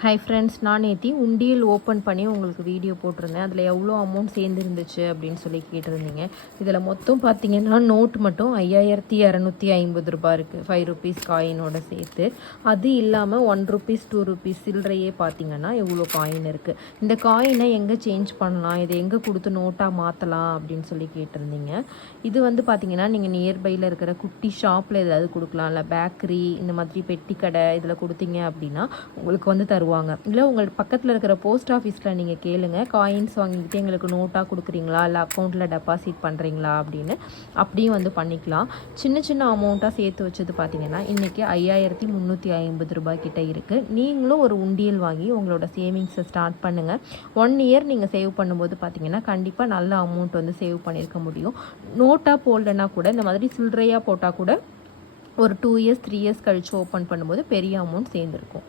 Hi friends, நான் நேத்தி உண்டியல் ஓப்பன் பண்ணி உங்களுக்கு வீடியோ போட்டிருந்தேன். அதில் எவ்வளோ அமௌண்ட் சேர்ந்துருந்துச்சு அப்படின்னு சொல்லி கேட்டிருந்தீங்க. இதில் மொத்தம் பார்த்தீங்கன்னா நோட் மட்டும் 5250 ரூபா இருக்குது, 5 ருபீஸ் காயினோட சேர்த்து. அது இல்லாமல் 1 ருபீஸ் 2 ருபீஸ் சில்லறையே பார்த்தீங்கன்னா இவ்வளோ காயின் இருக்குது. இந்த காயினை எங்கே சேஞ்ச் பண்ணலாம், இதை எங்கே கொடுத்து நோட்டாக மாற்றலாம் அப்படின்னு சொல்லி கேட்டிருந்தீங்க. இது வந்து பார்த்தீங்கன்னா நீங்கள் நியர்பையில் இருக்கிற குட்டி ஷாப்பில் ஏதாவது கொடுக்கலாம், இல்லை பேக்கரி இந்த மாதிரி பெட்டி கடை இதில் கொடுத்தீங்க அப்படின்னா உங்களுக்கு வந்து தருவாங்க. இல்லை உங்கள் பக்கத்தில் இருக்கிற போஸ்ட் ஆஃபீஸில் நீங்கள் கேளுங்க, காயின்ஸ் வாங்கிக்கிட்டு எங்களுக்கு நோட்டாக கொடுக்குறீங்களா இல்லை அக்கௌண்ட்டில் டெபாசிட் பண்ணுறீங்களா அப்படின்னு. அப்படியும் வந்து பண்ணிக்கலாம். சின்ன சின்ன அமௌண்ட்டாக சேர்த்து வச்சது பார்த்தீங்கன்னா இன்றைக்கி 5350 ரூபாய் கிட்ட இருக்குது. நீங்களும் ஒரு உண்டியல் வாங்கி உங்களோட சேவிங்ஸை ஸ்டார்ட் பண்ணுங்கள். 1 இயர் நீங்கள் சேவ் பண்ணும்போது பார்த்தீங்கன்னா கண்டிப்பாக நல்ல அமௌண்ட் வந்து சேவ் பண்ணியிருக்க முடியும். நோட்டாக போடலன்னா கூட இந்த மாதிரி சில்லறையாக போட்டால் கூட ஒரு 2 இயர்ஸ் 3 இயர்ஸ் கழித்து ஓப்பன் பண்ணும்போது பெரிய அமௌண்ட் சேர்ந்துருக்கும்.